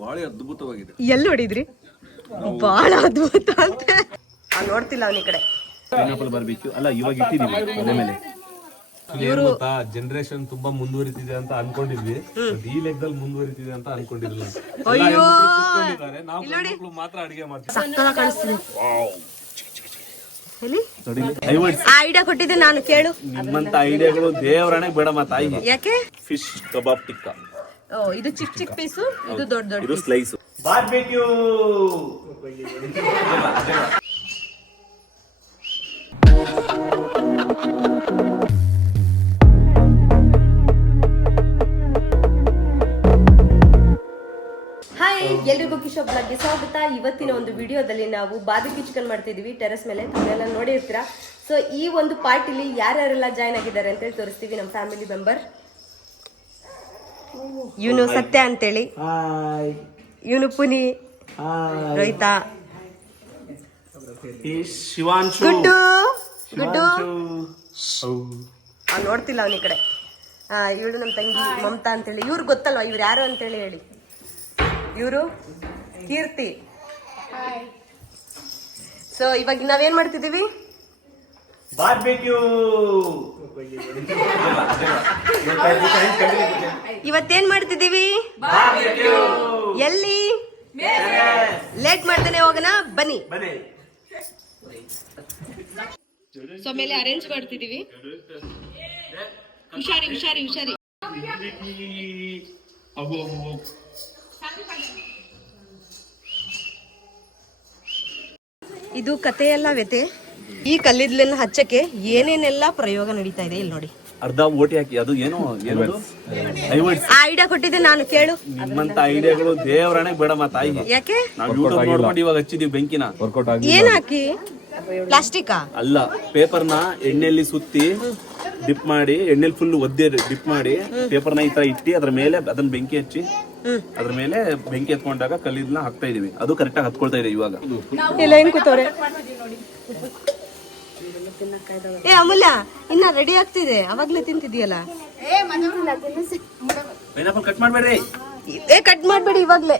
ಬಹಳ ಅದ್ಭುತವಾಗಿದೆ. ಎಲ್ಲಿ ನೋಡಿದ್ರಿ? ಬಹಳ ಅದ್ಭುತ ಅಂತ ನೋಡ್ತಿಲ್ಲ ಅವನ ಕಡೆ. ಪೈನಾಪಲ್ ಬಾರ್ಬಿಕ್ಯೂ ಅಲ್ಲ, ಇವಾಗ ಇಟ್ಟಿದೀವಿ ಅದೇ ಮೇಲೆ. ಜನರೇಷನ್ ತುಂಬಾ ಮುಂದುವರಿತಿದೆ ಅಂತ ಅನ್ಕೊಂಡಿದ್ವಿ, ಈ ಲೆಕ್ಕದಲ್ಲಿ ಮುಂದುವರಿತಿದೆ ಅಂತ ಅನ್ಕೊಂಡಿರ್ಲಿಲ್ಲ. ಅಯ್ಯೋ ನಾವು ಮಾತ್ರ ಅಡಿಗೆ ಮಾಡ್ತೀವಿ. ಸಕ್ಕತ್ತಾಗಿ ಕಾಣಿಸ್ತಿದೆ. ಐಡಿಯಾ ಕೊಟ್ಟಿದ್ದೆ ನಾನು, ಕೇಳು. ನಿಮ್ಮಂತ ಐಡಿಯಾಗಳು ದೇವರಾಣೆ ಬೇಡಮ್ಮ ತಾಯಿ. ಯಾಕೆ? ಫಿಶ್ ಕಬಾಬ್ ಟಿಕ್ಕಾ. ಇದು ಚಿಕ್ಕ ಚಿಕ್ಕ ಪೀಸು, ಇದು ದೊಡ್ಡ ದೊಡ್ಡ. ಇದು ಸ್ಲೈಸ್ ಬಾರ್ಬಿಕ್ಯೂ. ಹಾಯ್, ಎಲ್ರಿಗೂ ಕಿಶೋ ಬ್ಲಾಗ್ಗೆ ಸ್ವಾಗತ. ಇವತ್ತಿನ ಒಂದು ವಿಡಿಯೋದಲ್ಲಿ ನಾವು ಬಾರ್ಬಿಕ್ಯೂ ಚಿಕನ್ ಮಾಡ್ತಿದೀವಿ ಟೆರೆಸ್ ಮೇಲೆ. ನೀವೆಲ್ಲ ನೋಡಿರ್ತೀರಾ. ಸೊ ಈ ಒಂದು ಪಾರ್ಟಿಲಿ ಯಾರ್ಯಾರೆಲ್ಲ ಜಾಯ್ನ್ ಆಗಿದ್ದಾರೆ ಅಂತೇಳಿ ತೋರಿಸ್ತೀವಿ. ನಮ್ಮ ಫ್ಯಾಮಿಲಿ ಮೆಂಬರ್ ಇವನು ಸತ್ಯ ಅಂತೇಳಿ, ಇವನು ಪುನಿ, ರೋಹಿತಾ, ಶಿವಾಂಶು, ಗುಡ್ಡು ಗುಡ್ಡು ನೋಡ್ತಿಲ್ಲ ಅವನ ಕಡೆ. ಇವಳು ನಮ್ಮ ತಂಗಿ ಮಮತಾ ಅಂತೇಳಿ. ಇವ್ರು ಗೊತ್ತಲ್ವಾ ಇವ್ರು ಯಾರು ಅಂತೇಳಿ ಹೇಳಿ. ಇವರು ಕೀರ್ತಿ. ಸೊ ಇವಾಗ ನಾವೇನ್ ಮಾಡ್ತಿದೀವಿ? ಬಾರ್ಬಿಕ್ಯೂ. ಇವತ್ತೇನ್ ಮಾಡ್ತಿದೀವಿ? ಎಲ್ಲಿ? ಲೇಟ್ ಮಾಡ್ತಾನೆ ಹೋಗೋಣ ಬನ್ನಿ. ಸೊ ಮೇಲೆ ಅರೇಂಜ್ ಮಾಡ್ತಿದೀವಿ. ಹುಷಾರಿ ಹುಷಾರಿ ಹುಷಾರಿ. ಇದು ಕಥೆಯಲ್ಲ ವ್ಯತೆ. ಈ ಕಲ್ಲಿದ್ದಲನ್ನ ಹಚ್ಚಕ್ಕೆ ಏನೇನೆಲ್ಲ ಪ್ರಯೋಗ ನಡೀತಾ ಇದೆ ಇಲ್ಲಿ ನೋಡಿ. ಅರ್ಧ ಓಟಿ ಹಾಕಿ ಅದು ಏನೋ ಐಡಿಯಾ ಕೊಟ್ಟಿದ್ದೆ ನಾನು, ಕೇಳು. ನಿಮ್ಮಂತ ಐಡಿಯಾಗಳು ದೇವರಾಣೆ ಬೇಡಮ್ಮ ತಾಯಿ. ಯಾಕೆ? ನಾವು ಯೂಟ್ಯೂಬ್ ನೋಡ್ಕೊಂಡು ಇವಾಗ ಹಚ್ಚಿದೀವಿ ಬೆಂಕಿನ. ಏನ್ ಹಾಕಿ? ಪ್ಲಾಸ್ಟಿಕ್ ಅಲ್ಲ, ಪೇಪರ್ನ ಎಣ್ಣೆಯಲ್ಲಿ ಸುತ್ತಿ ಡಿಪ್ ಮಾಡಿ, ಎಣ್ಣೆಲಿ ಫುಲ್ ಒದ್ದೆ ಡಿಪ್ ಮಾಡಿ ಪೇಪರ್ನ ಈ ತರ ಇಟ್ಟಿ ಅದ್ರ ಮೇಲೆ ಅದನ್ನ ಬೆಂಕಿ ಹಚ್ಚಿ ಅದ್ರ ಮೇಲೆ ಬೆಂಕಿ ಎತ್ಕೊಂಡಾಗ ಕಲ್ಲಿದ್ದನ್ನ ಹಾಕ್ತಾ ಇದೀವಿ. ಅದು ಕರೆಕ್ಟ್ ಆಗಿ ಹತ್ಕೊಳ್ತಾ ಇದೆ ಇವಾಗ. ಇಲ್ಲ ಹೆಂಗ್ ಕೂತವ್ರೆ. ಏ ಅಮೂಲ್ಯ, ಇನ್ನ ರೆಡಿ ಆಗ್ತಿದೆ, ಅವಾಗ್ಲೇ ತಿಂತಿದ್ಯಲ್ಲ. ಪೈನಾಪಲ್ ಕಟ್ ಮಾಡ್ಬೇಡ್ರಿ. ಕಟ್ ಮಾಡ್ಬೇಡಿ ಇವಾಗ್ಲೇ.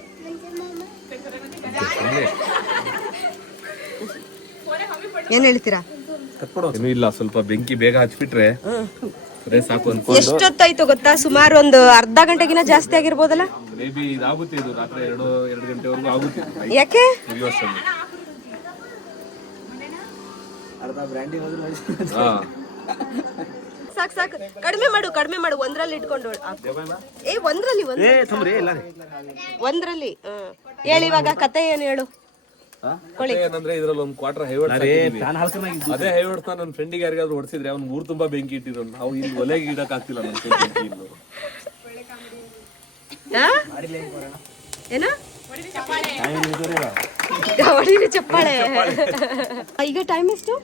ಏನ್ ಹೇಳ್ತೀರಾ? ಇಲ್ಲ, ಸ್ವಲ್ಪ ಬೆಂಕಿ ಬೇಗ ಹಚ್ಬಿಟ್ರೆ ಸಾಕು. ಎಷ್ಟೊತ್ತಾಯ್ತು ಗೊತ್ತಾ? ಸುಮಾರು ಒಂದು ಅರ್ಧ ಗಂಟೆಗಿನ ಜಾಸ್ತಿ ಆಗಿರ್ಬೋದಲ್ಲ. ಮೇಬಿ ಇದಾಗುತ್ತೆ, ಇದು ರಾತ್ರಿ 2 ಗಂಟೆವರೆಗೂ ಆಗುತ್ತೆ. ಯಾಕೆ? ಸಾಕು ಸಾಕು, ಕಡಿಮೆ ಮಾಡು ಕಡಿಮೆ ಮಾಡು. ಒಂದ್ರಲ್ಲಿ ಇಟ್ಕೊಂಡು ಒಂದ್ರಲ್ಲಿ ಹೇಳಿ. ಇವಾಗ ಕತೆ ಏನ್ ಹೇಳು? ಏನಂದ್ರೆ ಇದ್ರಲ್ಲಿ ಒಂದು ಕ್ವಾರ್ಟರ್ ಅದೇ ಹೈವರ್ಡ್ಸ್ ನನ್ನ ಫ್ರೆಂಡಿಗೆ ಯಾರಿಗಾದ್ರು ಹೊಡ್ಸಿದ್ರೆ ಅವ್ನು ಊರು ತುಂಬಾ ಬೆಂಕಿ ಇಟ್ಟಿದ್ರು. ನಾವು ಇಲ್ಲಿ ಒಲೆಗೆ ಇಡಕ್ ಆಗ್ತಿಲ್ಲ. ನನ್ನ ಏನ ಹೊಡೀರಿ ಚಪ್ಪಾಳೆ. ಈಗ ಟೈಮ್ ಎಷ್ಟು?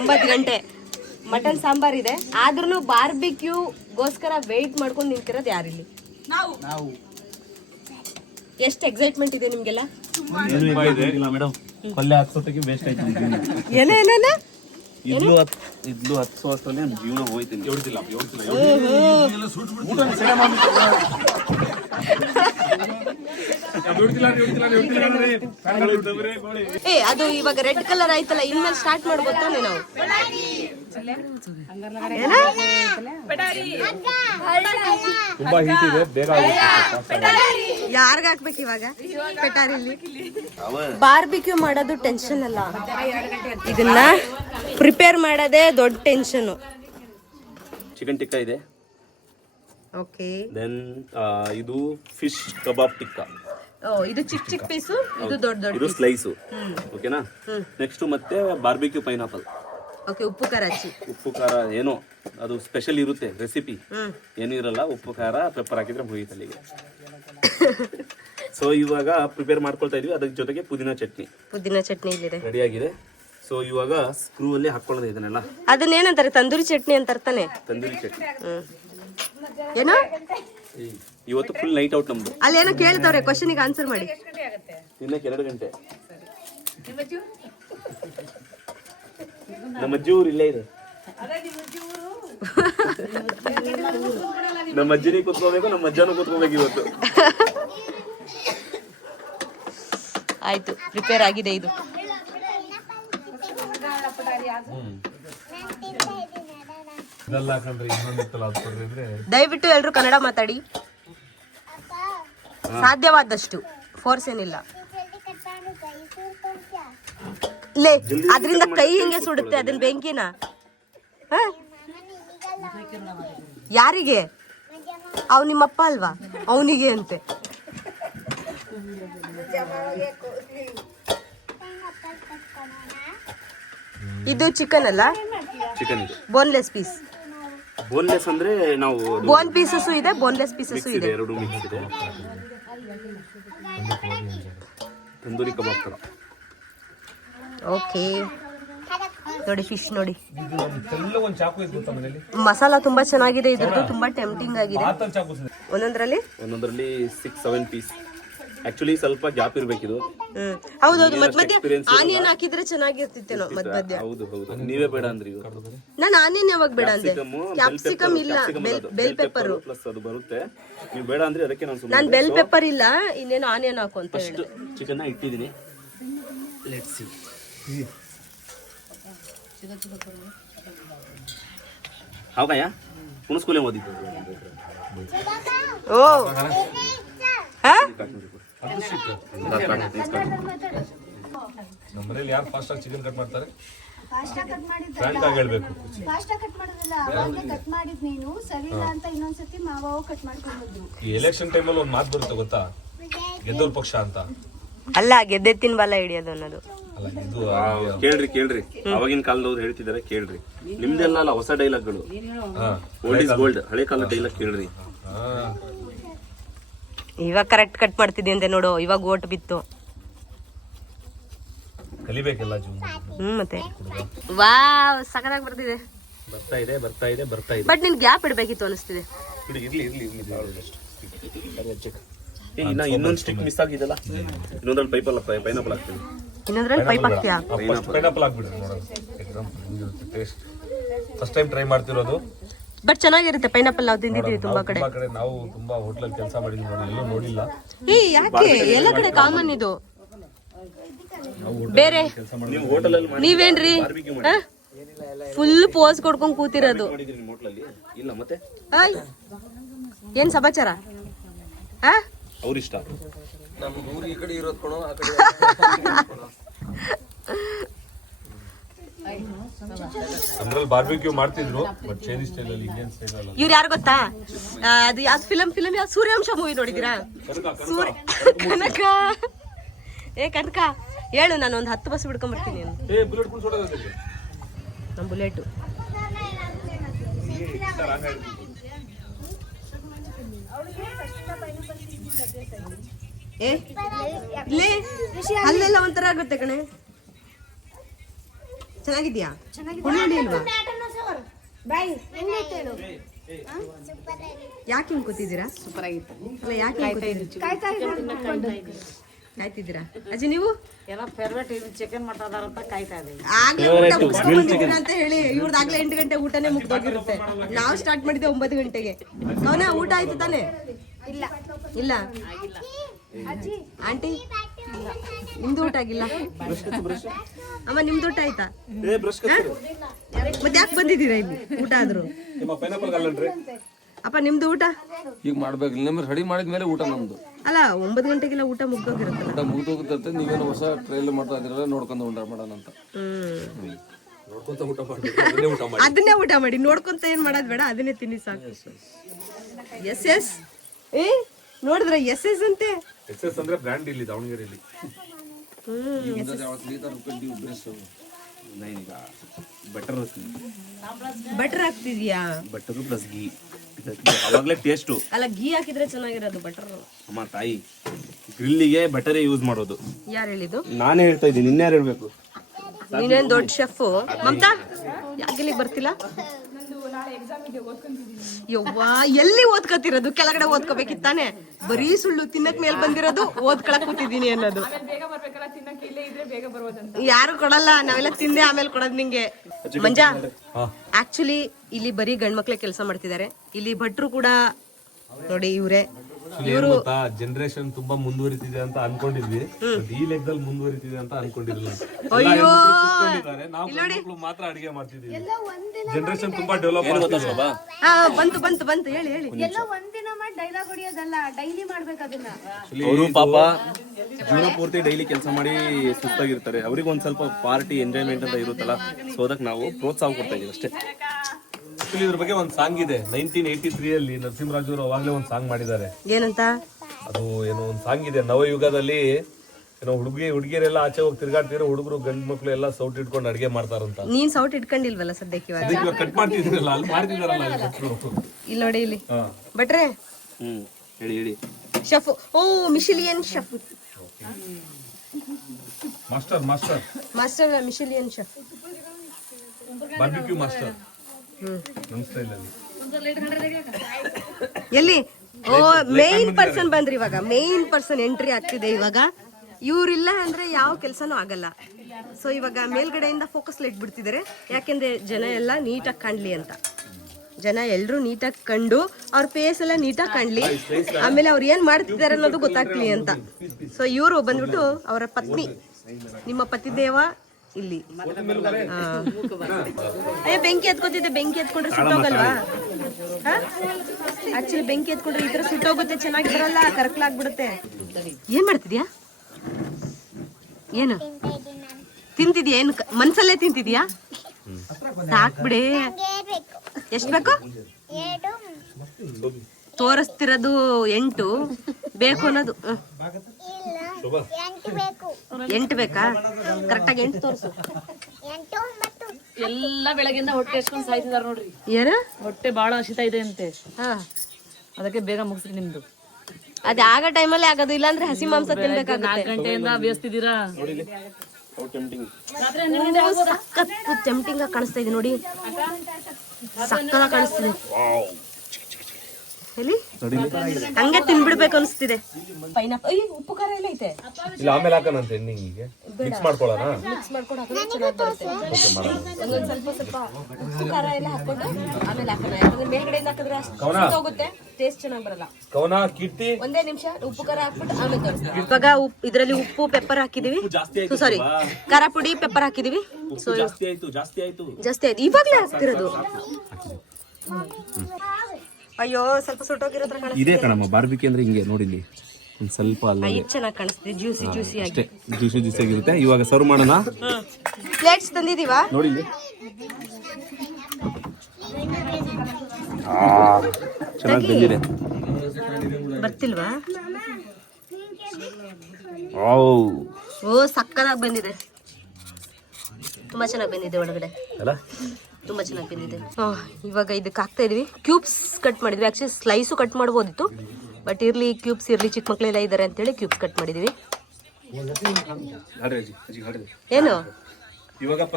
9 ಗಂಟೆ. ಮಟನ್ ಸಾಂಬಾರ್ ಇದೆ. ಆದ್ರೂ ಬಾರ್ಬಿಕ್ಯೂಗೋಸ್ಕರ ವೇಟ್ ಮಾಡ್ಕೊಂಡು ನಿಂತಿರೋದು ಯಾರಿಲ್ಲಿ? ಎಷ್ಟು ಎಕ್ಸೈಟ್ಮೆಂಟ್ ಇದೆ ನಿಮ್ಗೆಲ್ಲ? ಮೇಡಮ್ ಕೊಲ್ಲೆ ಹಾಕ್ಸೋತಕ್ಕೆ ವೇಸ್ಟ್ ಆಯ್ತು. ಏನೇನ ಇದ್ಲು ಹತ್ಸೋ ಅಷ್ಟರಲ್ಲಿ ಜೀವನ ಹೋಯ್ತೀನಿ. ಏ ಅದು ಇವಾಗ ರೆಡ್ ಕಲರ್ ಆಯ್ತಲ್ಲ, ಇನ್ಮೇಲೆ ಸ್ಟಾರ್ಟ್ ಮಾಡ್ಬೋತಾನೆ ನಾವು. ತುಂಬಾ ಹೀಟ್ ಇದೆ, ಬೇಗ ಯಾರ್ಗ ಹಾಕ್ಬೇಕು ಇವಾಗ ಪೆಟಾರಿಲಿ? ಬಾರ್ಬಿಕ್ಯೂ ಮಾಡೋದು ಟೆನ್ಷನ್ ಅಲ್ಲ, ಇದನ್ನ ಪ್ರಿಪೇರ್ ಮಾಡೋದೇ ದೊಡ್ಡ ಟೆನ್ಷನ್. ಚಿಕನ್ ಟಿಕ್ಕಾ ಇದೆ. ಓಕೆ. ದೆನ್ ಇದು ಫಿಶ್ ಕಬಾಬ್ ಟಿಕ್ಕಾ. ಇದು ಚಿಕ್ಕ ಚಿಕ್ಕ ಪೀಸು, ಇದು ದೊಡ್ಡ ದೊಡ್ಡ. ಇದು ಸ್ಲೈಸು. ಓಕೆನಾ? ನೆಕ್ಸ್ಟ್ ಮತ್ತೆ ಬಾರ್ಬಿಕ್ಯೂ ಪೈನಾಪಲ್. ಓಕೆ. ಉಪ್ಪು ಖಾರ ಹಚ್ಚಿ. ಉಪ್ಪು ಖಾರ ಏನೋ ಅದು ಸ್ಪೆಷಲ್ ಇರುತ್ತೆ ರೆಸಿಪಿ. ಏನೂ ಇರಲ್ಲ, ಉಪ್ಪು ಖಾರ ಪೆಪ್ಪರ್ ಹಾಕಿದ್ರೆ ಮುಗೀತು ಅಲ್ಲಿಗೆ. ಸೊ ಇವಾಗ ಪ್ರಿಪೇರ್ ಮಾಡ್ಕೊಳ್ತಾ ಇದೀವಿ. ಅದ್ರ ಜೊತೆಗೆ ಪುದೀನ ಚಟ್ನಿ ಇಲ್ಲಿದೆ, ರೆಡಿ ಆಗಿದೆ. ಸೊ ಇವಾಗ ಸ್ಕ್ರೂ ಅಲ್ಲಿ ಹಾಕೊಳ್ಳೋದು ಇದನ್ನೆಲ್ಲ. ಅದನ್ನೇನಂತಾರೆ? ತಂದೂರಿ ಚಟ್ನಿ ಅಂತ ಅರ್ಥನೇ. ತಂದೂರಿ ಚಟ್ನಿ ಏನೋ ಇವತ್ತು ಫುಲ್ ನೈಟ್ ಔಟ್ ನಮ್ದು. ಅಲ್ಲಿ ಏನೋ ಕೇಳ್ತವ್ರೆ, ಕ್ವಶನ್ ಗೆ ಆನ್ಸರ್ ಮಾಡಿ. ತಿನ್ನಕ್ಕೆ 2 ಗಂಟೆ. ನಮ್ಮ ಅಜ್ಜಿ ಊರು ಇಲ್ಲೇ ಇದೆ. ನಮ್ಮ ಅಜ್ಜಿನಿ ಕೂತ್ಕೋಬೇಕು, ನಮ್ಮ ಅಜ್ಜನೂ ಕೂತ್ಕೋಬೇಕು ಇವತ್ತು. ಆಯ್ತು, ಪ್ರಿಪೇರ್ ಆಗಿದೆ ಇದು. ದಯವಿಟ್ಟು ಎಲ್ರು ಕನ್ನಡ ಮಾತಾಡಿ, ಸಾಧ್ಯವಾದಷ್ಟು. ಫೋರ್ಸ್ ಏನಿಲ್ಲ. ಲೇ, ಅದ್ರಿಂದ ಕೈ ಹಿಂಗೆ ಸುಡುತ್ತೆ, ಅದನ್ನ ಬೆಂಕಿನ. ಯಾರಿಗೆ? ಅವ್ ನಿಮ್ಮಪ್ಪ ಅಲ್ವಾ, ಅವನಿಗೆ ಅಂತೆ. ಇದು ಚಿಕನ್ ಅಲ್ಲ, ಚಿಕನ್ ಇದು ಬೋನ್ಲೆಸ್ ಪೀಸ್. ಬೋನ್ಲೆಸ್ ಅಂದ್ರೆ ನಾವು ಬೋನ್ ಪೀಸಸ್ ಇದೆ, ಬೋನ್ಲೆಸ್ ಪೀಸಸ್ ಇದೆ. ಎರಡು ಮಿಕ್ಸ್ ಇದೆ. ತಂದೂರಿ ಕಬಾಬ್ ತರ. ಓಕೆ, ನೋಡಿ ಫಿಶ್ ನೋಡಿ. ಒಂದು ಚಾಕು ಇತ್ತು ಮನೆಯಲ್ಲಿ. ಮಸಾಲಾ ತುಂಬಾ ಚೆನ್ನಾಗಿದೆ ಇದ್ರದ್ದು, ತುಂಬಾ ಟೆಂಪ್ಟಿಂಗ್ ಆಗಿದೆ. ಒಂದೊಂದ್ರಲ್ಲಿ 6-7 ಪೀಸ್. ಆಕ್ಚುಲಿ ಸ್ವಲ್ಪ ಗ್ಯಾಪ್ ಇರ್ಬೇಕಿದು. ಹೌದೌದು, ಮಧ್ಯ ಆನಿಯನ್ ಹಾಕಿದ್ರೆ ಚೆನ್ನಾಗಿರ್ತಿತ್ತೇನೋ ಮಧ್ಯ. ಹೌದು ಹೌದು, ನೀವೇ ಬೇಡ ಅಂದ್ರಿ. ನಾನು ಆನಿಯನ್ ಯಾವಾಗ ಬೇಡ ಅಂದೆ? ಕ್ಯಾಪ್ಸಿಕಮ್ ಇಲ್ಲ, ಬೆಲ್ ಪೆಪ್ಪರ್ ಪ್ಲಸ್ ಅದು ಬರುತ್ತೆ. ನೀವು ಬೇಡ ಅಂದ್ರೆ ಅದಕ್ಕೆ ನಾನು ಬೆಲ್ ಪೆಪ್ಪರ್ ಇಲ್ಲ, ಇನ್ನೇನು ಆನಿಯನ್ ಹಾಕು ಅಂತ ಹೇಳಿ ಚಿಕನ್ ಇಟ್ಟಿದ್ದೀನಿ. Let's see. ಹೌದಾ ಹುಣಸ್ಕೂಲೆ ಓದಿದ್ದು. ಓ ನಮ್ಮನೇಲಿ ಯಾರು ಫಾಸ್ಟ್ ಆಗಿ ಚಿಕನ್ ಕಟ್ ಮಾಡ್ತಾರೆ? ಫ್ರಾಂಕ್ ಆಗಿ ಹೇಳ್ಬೇಕು. ಈ ಎಲೆಕ್ಷನ್ ಟೈಮಲ್ಲಿ ಒಂದು ಮಾತು ಬರುತ್ತೆ ಗೊತ್ತಾ, ಗೆದ್ದೋರ್ ಪಕ್ಷ ಅಂತ. ಅಲ್ಲ, ಗೆದ್ದೆತ್ತಿನ ಬಲ ಹಿಡಿಯೋದು ಅನ್ನೋದು. ಅಲ್ಲ, ಇದು ಕೇಳ್ರಿ ಅವಾಗಿನ ಕಾಲದವ್ರು ಹೇಳ್ತಿದಾರೆ, ಕೇಳ್ರಿ. ನಿಮ್ದೆಲ್ಲ ಅಲ್ಲ, ಹೊಸ ಡೈಲಾಗ್ಗಳು. ಓಲ್ಡ್ ಇಸ್ ಗೋಲ್ಡ್, ಹಳೆ ಕಾಲದ ಡೈಲಾಗ್ ಕೇಳ್ರಿ. ಇವಾಗ ಕರೆಕ್ಟ್ ಕಟ್ ಮಾಡ್ತಿದ್ದೆ ಅಂತೆ ನೋಡು, ಇವಾಗ ಓಟ್ ಬಿತ್ತು. ಕಲಿಬೇಕೆಲ್ಲ ಮತ್ತೆ ವಾವ್, ಸಖತ್ತಾಗಿ ಬರ್ತಿದೆ. ಬರ್ತಾ ಇದೆ. ಬಟ್ ನಿನ್ ಗ್ಯಾಪ್ ಇಡ್ಬೇಕಿತ್ತು ಅನಿಸ್ತಿದೆ. ಇನ್ನೊಂದು ಸ್ಟಿಕ್ ಮಿಸ್ ಆಗಿದೆಲ್ಲ, ಇನ್ನೊಂದ್ರಲ್ಲಿ ಪೈನಾಪಲ್ ಹಾಕ್ತೀನಿ. ಇನ್ನೊಂದ್ರಲ್ಲಿ ಪೈಪ್ ಹಾಕ್ತೀಯಾ? ಪೈನಾಪಲ್ ಹಾಕ್ಬಿಡು, ನೋಡೋಣ ಟೇಸ್ಟ್. ಫಸ್ಟ್ ಟೈಮ್ ಟ್ರೈ ಮಾಡ್ತಿರೋದು, ಬಟ್ ಚೆನ್ನಾಗಿರುತ್ತೆ. ಪೈನಾಪಲ್ ನಾವು ತಿಂದಿದ್ದೀವಿ ತುಂಬಾ ಕಡೆ. ನಾವು ತುಂಬಾ ಹೋಟ್ಲಲ್ಲಿ ಕೆಲಸ ಮಾಡಿದ್ವಿ, ಎಲ್ಲೂ ನೋಡಿಲ್ಲ. ಯಾಕೆ ಎಲ್ಲ ಕಡೆ ಕಾಮನ್ ಇದು. ಬೇರೆ ನೀವೇನ್ರಿ ಫುಲ್ ಪೋಸ್ ಕೊಡ್ಕೊಂಡ್ ಕೂತಿರೋದು? ಏನ್ ಸಮಾಚಾರ? ಅವ್ರಿಷ್ಟ ಅದ್ರಲ್ಲಿ ಬಾರ್ಬಿಕ್ಯೂ ಮಾಡ್ತಿದ್ರು, ಬಟ್ ಚೈನೀಸ್ ಸ್ಟೈಲ್ ಅಲ್ಲಿ, ಇಂಡಿಯನ್ ಸ್ಟೈಲ್ ಅಲ್ಲಿ. ಇವ್ರು ಯಾರು ಗೊತ್ತಾ? ಅದು ಯಾವ್ದು ಫಿಲಂ ಯಾವ್ದು, ಸೂರ್ಯವಂಶ ಮೂವಿ ನೋಡಿದೀರಾ? ಕನಕ. ಕನಕ ಹೇಳು, ನಾನು ಒಂದು 10 ಬಸ್ ಬಿಡ್ಕೊಂಡ್ ಬರ್ತೀನಿ. ನಮ್ಮ ಬುಲೆಟ್. ಅಲ್ಲೆಲ್ಲ ಒಂಥರ ಆಗುತ್ತೆ ಕಣೆ. ಚೆನ್ನಾಗಿದ್ಯಾ? ಯಾಕೆ ಹಿಂಗ್ ಕೂತಿದ್ದೀರಾ? ಸೂಪರ್ ಆಗಿತ್ತು. ಅಲ್ಲ, ಯಾಕೆ ಕಾಯ್ತಿದ್ದೀರಾ? ಅಜ್ಜಿ ನೀವು ಚಿಕನ್ ಮಟನ್ ಅಂತ ಕಾಯ್ತಾ ಇದ್ದೀವಿ. ಅಂತ ಹೇಳಿ ಇವ್ರದಾಗ್ಲೇ 8 ಗಂಟೆ ಊಟನೇ ಮುಗ್ದೋಗಿರುತ್ತೆ. ನಾವು ಸ್ಟಾರ್ಟ್ ಮಾಡಿದ್ದೆ 9 ಗಂಟೆಗೆ. ಅವನ ಊಟ ಆಯ್ತು ತಾನೆ? ಇಲ್ಲ ಆಂಟಿ, ನಿಮ್ದು ಊಟ ಆಗಿಲ್ಲ? ಅಮ್ಮ, ನಿಮ್ದು ಊಟ ಆಯ್ತಾ? ಮತ್ತೆ ಯಾಕೆ ಬಂದಿದ್ದೀರಾ ಇಲ್ಲಿ? ಊಟ ಆದ್ರು ಅಪ್ಪ, ನಿಮ್ದು ಊಟ ಈಗ ಮಾಡ್ಬೇಕು. ನಿಮ್ಮನ್ನ ರೆಡಿ ಮಾಡಿದ್ಮೇಲೆ ಊಟ ನಮ್ದು. ಅಲ್ಲ, 9 ಗಂಟೆಗೆಲ್ಲ ಊಟ ಮುಗ್ದೋಗಿರುತ್ತೆ. ಊಟ ಮುಗ್ದೋಗುತ್ತೆ, ನೀವೇನು ಹೊಸ ಟ್ರೈಲ್ ಮಾಡ್ತಾ ಇದ್ದೀರಲ್ಲ, ನೋಡ್ಕೊಂಡು ಊಟ ಮಾಡೋಣ ಅಂತ. ಅದನ್ನೇ ಊಟ ಮಾಡಿ, ನೋಡ್ಕೊಂತ ಏನ್ ಮಾಡೋದ್ ಬೇಡ, ಅದನ್ನೇ ತಿನ್ನಿ ಸಾಕು. ಎಸ್ ನೋಡಿದ್ರ ಎಸ್ ಅಂತೆ. ಎಸ್ ಅಂದ್ರೆ ಬ್ರ್ಯಾಂಡ್ ಇಲ್ಲಿ ದಾವಣಗೆರೆಯಲ್ಲಿ. ಬಟರ್ ಹಾಕ್ತಿದ್ಯಾ? ಬಟರ್ ಪ್ಲಸ್ ಗೀ, ಅವಾಗ್ಲೇ ಟೇಸ್ಟು. ಅಲ್ಲ, ಗೀ ಹಾಕಿದ್ರೆ ಚೆನ್ನಾಗಿರೋದು. ಬಟರ್ ಅಮ್ಮ ತಾಯಿ, ಗ್ರಿಲ್ಲಿಗೆ ಬಟರೇ ಯೂಸ್ ಮಾಡೋದು. ಯಾರು ಹೇಳಿದ್ದು? ನಾನೇ ಹೇಳ್ತಾ ಇದ್ದೀನಿ, ಇನ್ಯಾರು ಹೇಳ್ಬೇಕು? ನೀನೇನ್ ದೊಡ್ಡ ಶೆಫ್. ಮಮತಾ ಯಾಕೆ ಇಲ್ಲಿಗೆ ಬರ್ತಿಲ್ಲ? ಯವ್ವಾ ಎಲ್ಲಿ ಓದ್ಕೋತಿರೋದು? ಕೆಳಗಡೆ ಓದ್ಕೋಬೇಕಿತ್ತಾನೆ. ಬರೀ ಸುಳ್ಳು ತಿನ್ನಕ್ ಮೇಲ್ ಬಂದಿರೋದು ಓದ್ಕೊಳಕ್ ಕೂತಿದೀನಿ ಅನ್ನೋದು. ಯಾರು ಕೊಡಲ್ಲ, ನಾವೆಲ್ಲ ತಿಂದೆ ಆಮೇಲೆ ಕೊಡೋದ್ ನಿಂಗೆ. ಮಂಜಾ, ಆಕ್ಚುಲಿ ಇಲ್ಲಿ ಬರೀ ಗಂಡ್ಮಕ್ಳೇ ಕೆಲಸ ಮಾಡ್ತಿದ್ದಾರೆ. ಇಲ್ಲಿ ಭಟ್ರು ಕೂಡ ನೋಡಿ ಇವ್ರೆ. ಜನರೇಷನ್ ತುಂಬಾ ಮುಂದುವರಿತಿದೆ ಅಂತ ಅನ್ಕೊಂಡಿದ್ವಿ, ಈ ಲೆಕ್ಕದಲ್ಲಿ ಮುಂದುವರಿತಿದೆ ಅಂತ ಅನ್ಕೊಂಡಿರ್ಲಿಲ್ಲ. ಅಯ್ಯೋ ನಾವು ಮಾತ್ರ ಅಡಿಗೆ ಮಾಡ್ತಿದೀವಿ. ಜನರೇಷನ್ ತುಂಬಾ ಡೆವಲಪ್ ಆಗ್ತಿದೆ. ಬಂತು ಬಂತು ಬಂತು, ಹೇಳಿ ಹೇಳಿ. ಎಲ್ಲ ಒಂದಿನ ಮಾಡಿ ಡೈಲಾಗ್ ಹೊಡಿಯೋದಲ್ಲ, ಡೈಲಿ ಮಾಡ್ಬೇಕು ಅದನ್ನ. ಅವರು ಪಾಪ ಜೀವನ ಪೂರ್ತಿ ಡೈಲಿ ಕೆಲಸ ಮಾಡಿ ಸುಸ್ತಾಗಿರ್ತಾರೆ. ಅವ್ರಿಗೆ ಒಂದ್ ಸ್ವಲ್ಪ ಪಾರ್ಟಿ ಎಂಜಾಯ್ಮೆಂಟ್ ಅಂತ ಇರುತ್ತಲ್ಲ, ಸೊ ಅದಕ್ಕೆ ನಾವು ಪ್ರೋತ್ಸಾಹ ಕೊಡ್ತಾ ಇದೀವಿ ಅಷ್ಟೇ. ಆಕ್ಚುಲಿ ಇದ್ರ ಬಗ್ಗೆ ಒಂದ್ ಸಾಂಗ್ ಇದೆ. 1983 ಅಲ್ಲಿ ನರಸಿಂಹರಾಜ್ ಅವರು ಅವಾಗ್ಲೇ ಒಂದ್ ಸಾಂಗ್ ಮಾಡಿದ್ದಾರೆ. ಏನಂತ? ಅದು ಏನೋ ಒಂದ್ ಸಾಂಗ್ ಇದೆ, ನವಯುಗದಲ್ಲಿ ಏನೋ ಹುಡುಗಿಯರೆಲ್ಲ ಆಚೆ ಹೋಗಿ ತಿರ್ಗಾಡ್ತಿರೋ, ಹುಡುಗರು ಗಂಡು ಮಕ್ಳು ಎಲ್ಲ ಸೌಟ್ ಇಟ್ಕೊಂಡು ಅಡಿಗೆ ಮಾಡ್ತಾರಂತ. ನೀನ್ ಸೌಟ್ ಇಟ್ಕೊಂಡಿಲ್ವಲ್ಲ ಸದ್ಯಕ್ಕೆ ಇವಾಗ? ಕಟ್ ಮಾಡ್ತಿದ್ರಲ್ಲ, ಅಲ್ಲಿ ಮಾಡ್ತಿದಾರಲ್ಲ ಅಲ್ಲಿ ಭಟ್ರು. ಇಲ್ಲಿ ನೋಡಿ ಇಲ್ಲಿ ಭಟ್ರೆ. ಹೇಳಿ ಹೇಳಿ. ಶೆಫ್, ಓ Michelin chef, master master master Michelin chef, barbecue master ನಮ್ ಸ್ಟೈಲ್ ಅಲ್ಲಿ. ಎಲ್ಲಿ? ಓ ಮೇನ್ ಪರ್ಸನ್ ಬಂದ್ರಿ ಇವಾಗ. ಮೇನ್ ಪರ್ಸನ್ ಎಂಟ್ರಿ ಆಗ್ತಿದೆ ಇವಾಗ. ಇವ್ರಿಲ್ಲ ಅಂದ್ರೆ ಯಾವ ಕೆಲ್ಸನೂ ಆಗಲ್ಲ. ಸೊ ಇವಾಗ ಮೇಲ್ಗಡೆಯಿಂದ ಫೋಕಸ್ ಇಟ್ಬಿಡ್ತಿದ್ದಾರೆ, ಯಾಕೆಂದ್ರೆ ಜನ ಎಲ್ಲ ನೀಟಾಗಿ ಕಾಣ್ಲಿ ಅಂತ. ಜನ ಎಲ್ರು ನೀಟಾಗಿ ಕಂಡು ಅವ್ರ ಫೇಸ್ ಎಲ್ಲ ನೀಟಾಗಿ ಕಾಣ್ಲಿ, ಆಮೇಲೆ ಅವ್ರು ಏನ್ ಮಾಡ್ತಿದ್ದಾರೆ ಅನ್ನೋದು ಗೊತ್ತಾಗ್ಲಿ ಅಂತ. ಸೊ ಇವರು ಬಂದ್ಬಿಟ್ಟು ಅವರ ಪತ್ನಿ, ನಿಮ್ಮ ಪತಿದೇವ ಇಲ್ಲಿ. ಅಯ್ಯ ಬೆಂಕಿ ಎತ್ಕೋತಿದ್ದೆ, ಬೆಂಕಿ ಎತ್ಕೊಂಡ್ರೆ ಸುಟ್ಟೋಗಲ್ವಾ? ಆಕ್ಚುಲಿ ಬೆಂಕಿ ಎತ್ಕೊಂಡ್ರೆ ಈ ತರ ಸುಟ್ಟೋಗುತ್ತೆ, ಚೆನ್ನಾಗಿ ಬರಲ್ಲ, ಕರ್ಕಲಾಗ್ಬಿಡುತ್ತೆ. ಏನ್ ಮಾಡ್ತಿದ್ಯಾ? ಏನು ತಿಂತಿದ್ಯಾ? ಏನು ಮನ್ಸಲ್ಲೇ ತಿಂತಿದ್ಯಾ? ಸಾಕ್ಬಿಡೆ. ಎಷ್ಟ್ ಬೇಕು? ತೋರಿಸ್ತಿರೋದು 8 ಬೇಕು ಅನ್ನೋದು. 8 ಬೇಕಾ? ಕರೆಕ್ಟಾಗಿ 8 ತೋರಿಸು. ಎಲ್ಲ ಬೆಳಗಿಂದ ಹೊಟ್ಟೆ ಎಷ್ಟ್ಕೊಂಡ್ ಸಾಯ್ತಿದಾರ ನೋಡ್ರಿ. ಏನು ಹೊಟ್ಟೆ ಬಾಳ ಹಸಿತಾ ಇದೆ ಅಂತೆ, ಹಾ ಅದಕ್ಕೆ ಬೇಗ ಮುಗಿಸ್ರಿ ನಿಮ್ದು. ಅದ್ ಆಗ ಟೈಮಲ್ಲಿ ಆಗೋದು, ಇಲ್ಲಾಂದ್ರೆ ಹಸಿ ಮಾಂಸ ತಿನ್ಬೇಕಾಗುತ್ತೆ. 4 ಗಂಟೆಯಿಂದ ಬೇಯಿಸ್ತಿದ್ದೀರಾ. ಸಖತ್ತು ಟೆಂಪ್ಟಿಂಗ್ ಆಗಿ ಕಾಣಿಸ್ತಾ ಇದೆ ನೋಡಿ, ಸಕ್ಕತ್ತಾಗಿ ಕಾಣಿಸ್ತಿದೆ. ಎಲ್ಲಿ ಹಂಗೆ ತಿನ್ಬಿಡ್ಬೇಕು ಅನಿಸ್ತಿದೆ. ಪೈನಾಪಲ್, ಉಪ್ಪು ಖಾರ ಎಲ್ಲ ಐತೆ. ಇಲ್ಲ ಆಮೇಲೆ ಹಾಕೋಣಂತೆ ಎಂಡಿಂಗಿಗೆ ಮಿಕ್ಸ್ ಮಾಡ್ಕೊಳ್ಳೋಣ. ಮಿಕ್ಸ್ ಮಾಡ್ಕೊಂಡು ಹಾಕಿದ್ರೆ ಚೆನ್ನಾಗಿ ಬರುತ್ತೆ. ಒಂದೊಂದ್ ಸ್ವಲ್ಪ ಸ್ವಲ್ಪ ಉಪ್ಪು ಖಾರ ಎಲ್ಲ ಹಾಕೊಂಡು ಆಮೇಲೆ ಹಾಕೋಣ, ಯಾಕಂದ್ರೆ ಮೇಲ್ಗಡೆಯಿಂದ ಹಾಕಿದ್ರೆ ಅಷ್ಟು ಹೋಗುತ್ತೆ, ಟೇಸ್ಟ್ ಚೆನ್ನಾಗಿ ಬರಲ್ಲ. ಕವನ ಕೀರ್ತಿ ಒಂದೇ ನಿಮಿಷ ಉಪ್ಪು ಖಾರ ಹಾಕ್ಬಿಟ್ಟು ಆಮೇಲೆ ತೋರಿಸ್ತೀವಿ. ಇವಾಗ ಇದ್ರಲ್ಲಿ ಉಪ್ಪು ಪೆಪ್ಪರ್ ಹಾಕಿದೀವಿ, ಸಾರಿ ಖಾರ ಪುಡಿ ಪೆಪ್ಪರ್ ಹಾಕಿದೀವಿ. ಸೊ ಜಾಸ್ತಿ ಆಯ್ತು. ಇವಾಗ್ಲೇ ಹಾಕ್ತಿರೋದು. ಅಯ್ಯೋ ಸ್ವಲ್ಪ ಸುಟ್ಟೋಗಿರೋದ್ರ ಕಾಣಿಸ್ತಿದೆ. ಇದೇ ಕಣಮ್ಮ ಬಾರ್ಬಿಕ್ಯೂ ಅಂದ್ರೆ ಹಿಂಗೆ ನೋಡಿ, ಇಲ್ಲಿ ಒಂದ್ ಸ್ವಲ್ಪ ಅಲ್ಲ ಇದು ಚೆನ್ನಾಗಿ ಕಾಣಿಸ್ತಿದೆ, ಜ್ಯೂಸಿ ಜ್ಯೂಸಿ ಆಗಿ. ಜ್ಯೂಸಿ ಆಗಿರುತ್ತೆ. ಇವಾಗ ಸರ್ವ್ ಮಾಡೋಣ. ಪ್ಲೇಟ್ಸ್ ತಂದಿದೀವಾ ನೋಡಿ ಇಲ್ಲಿ. ಚೆನ್ನಾಗಿ ಬಂದಿದೆ. ಬರ್ತಿಲ್ವಾ? ಓ ಸಕ್ಕದಾಗಿ ಬಂದಿದೆ, ತುಂಬಾ ಚೆನ್ನಾಗಿ ಬಂದಿದೆ ಒಳಗಡೆ, ಅಲ್ಲ ತುಂಬಾ ಚೆನ್ನಾಗಿ ಬಂದಿದೆ. ಇವಾಗ ಇದಕ್ಕೆ ಹಾಕ್ತಾ ಇದೀವಿ. ಕ್ಯೂಬ್ಸ್ ಕಟ್ ಮಾಡಿದ್ವಿ. ಆಕ್ಚುಲಿ ಸ್ಲೈಸು ಕಟ್ ಮಾಡ್ಬೋದಿತ್ತು, ಬಟ್ ಇರ್ಲಿ ಕ್ಯೂಬ್ಸ್ ಇರ್ಲಿ, ಚಿಕ್ಕ ಮಕ್ಕಳೆಲ್ಲ ಇದ್ದಾರೆ ಅಂತೇಳಿ ಕ್ಯೂಬ್ಸ್ ಕಟ್ ಮಾಡಿದೀವಿ. ಏನು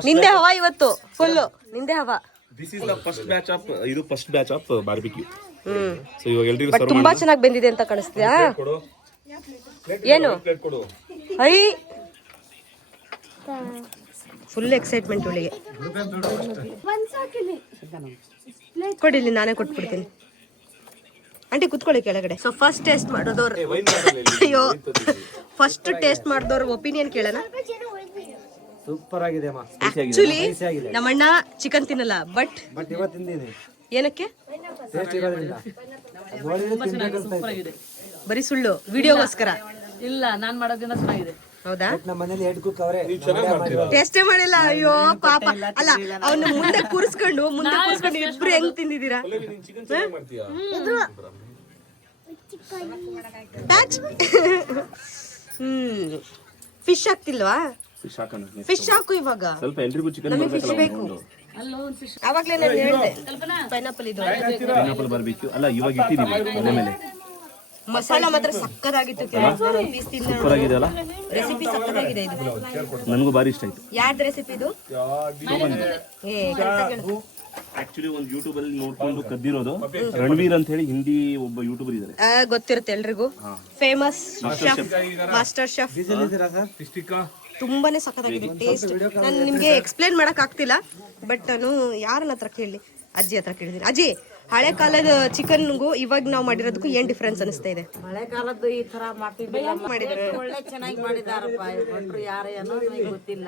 ನಿಂದೆ ಹವಾ ಇವತ್ತು ಫುಲ್? ನಿಂದೆ ಹವಾ. This is the first batch of barbecue. So ಇವಾಗ ಎಲ್ರಿಗೂ ಬಟ್ ತುಂಬಾ ಚೆನ್ನಾಗಿ ಬಂದಿದೆ ಅಂತ ಕಾಣಿಸ್ತಿದ್ಯಾ? ಏನು ಐ ಫುಲ್ ಎಕ್ಸೈಟ್ಮೆಂಟ್ ಒಳಗೆ. ಕೊಡಿಲಿ, ನಾನೇ ಕೊಟ್ಬಿಡ್ತೀನಿ. ಆಂಟಿ ಕುತ್ಕೊಳ್ಳಿ ಕೆಳಗಡೆ. ಸೊ ಫಸ್ಟ್ ಟೇಸ್ಟ್ ಮಾಡೋದವ್ರು, ಅಯ್ಯೋ ಫಸ್ಟ್ ಟೇಸ್ಟ್ ಮಾಡಿದವ್ರ ಒಪಿನಿಯನ್ ಕೇಳೋಣ. ಸೂಪರ್ ಆಗಿದೆ. ಆಕ್ಚುಲಿ ನಮ್ಮಣ್ಣ ಚಿಕನ್ ತಿನ್ನಲ್ಲ, ಬಟ್ ಏನಕ್ಕೆ? ಬರೀ ಸುಳ್ಳು ವಿಡಿಯೋಗೋಸ್ಕರ. ಇಲ್ಲ, ನಾನ್ ಮಾಡೋದ್ರಿಂದ ಚೆನ್ನಾಗಿದೆ. ಹೌದಾ? ಟೇಸ್ಟೇ ಮಾಡಿಲ್ಲ. ಅಯ್ಯೋ ಪಾಪ. ಅಲ್ಲ ಅವನು ಮುಂದೆ ಕೂರಿಸ್ಕೊಂಡು ಇಬ್ರು ಹೆಂಗ್ ತಿಂದಿದ್ದೀರಾ? ಫಿಶ್ ಹಾಕ್ತಿಲ್ವಾ? ಫಿಶ್ ಹಾಕು ಇವಾಗ. ಸ್ವಲ್ಪ ಎಲ್ರಿಗೂ ಚಿಕನ್ ನಮಗೆ ಫಿಶ್ ಬೇಕು. ಅವಾಗ್ಲೇ ನಾನು ಹೇಳಿದೆ ಪೈನಾಪಲ್ ಇದು ಪೈನಾಪಲ್ ಬಾರ್ಬಿಕ್ಯೂ ಅಲ್ಲ, ಇವಾಗ ಇಟ್ಟಿದೀವಿ ಮನೆ ಮೇಲೆ. ಮಸಾಲ ಮಾತ್ರ ಸಕ್ಕದಾಗಿತ್ತು. ಸೂಪರ್ ಆಗಿದೆ ಅಲ್ಲ, ರೆಸಿಪಿ ಸಕ್ಕದಾಗಿದೆ ಇದು. ನನಗೂ ಭಾರಿ ಇಷ್ಟ ಆಯ್ತು. ಯಾರ್ದು ರೆಸಿಪಿ ಇದು? ಆಕ್ಚುಲಿ ಒಂದು ಯೂಟ್ಯೂಬ್ ಅಲ್ಲಿ ನೋಡ್ಕೊಂಡು ಕದ್ದಿರೋದು. ರಣವೀರ್ ಅಂತ ಹೇಳಿ ಹಿಂದಿ ಒಬ್ಬ ಯೂಟ್ಯೂಬರ್ ಇದ್ದಾರೆ, ಗೊತ್ತಿರುತ್ತೆ ಎಲ್ರಿಗೂ. Famous chef, master chef. ತುಂಬಾನೇ ಸಖತ್ತಾಗಿದೆ ಟೇಸ್ಟ್. ನಾನು ನಿಮ್ಗೆ ಎಕ್ಸ್ಪ್ಲೇನ್ ಮಾಡಕ್ ಆಗ್ತಿಲ್ಲ, ಬಟ್ ನಾನು ಯಾರನ್ನ ಹತ್ರ ಕೇಳಿ, ಅಜ್ಜಿ ಹತ್ರ ಕೇಳಿದ್ದೀನಿ. ಅಜ್ಜಿ, ಹಳೆ ಕಾಲದ ಚಿಕನ್ಗೂ ಇವಾಗ ನಾವು ಮಾಡಿರೋದಕ್ಕೂ ಏನ್ ಡಿಫ್ರೆನ್ಸ್ ಅನಿಸ್ತಾ ಇದೆ? ಹಳೆ ಕಾಲದ್ದು ಈ ತರ ಮಾಡ್ತಿದ್ದಿಲ್ಲ, ಮಾಡಿದ್ರೆ ಒಳ್ಳೆ ಚೆನ್ನಾಗಿ ಮಾಡಿದಾರಪ್ಪ. ಭಟ್ರು ಯಾರು ಏನೋ ನನಗೆ ಗೊತ್ತಿಲ್ಲ,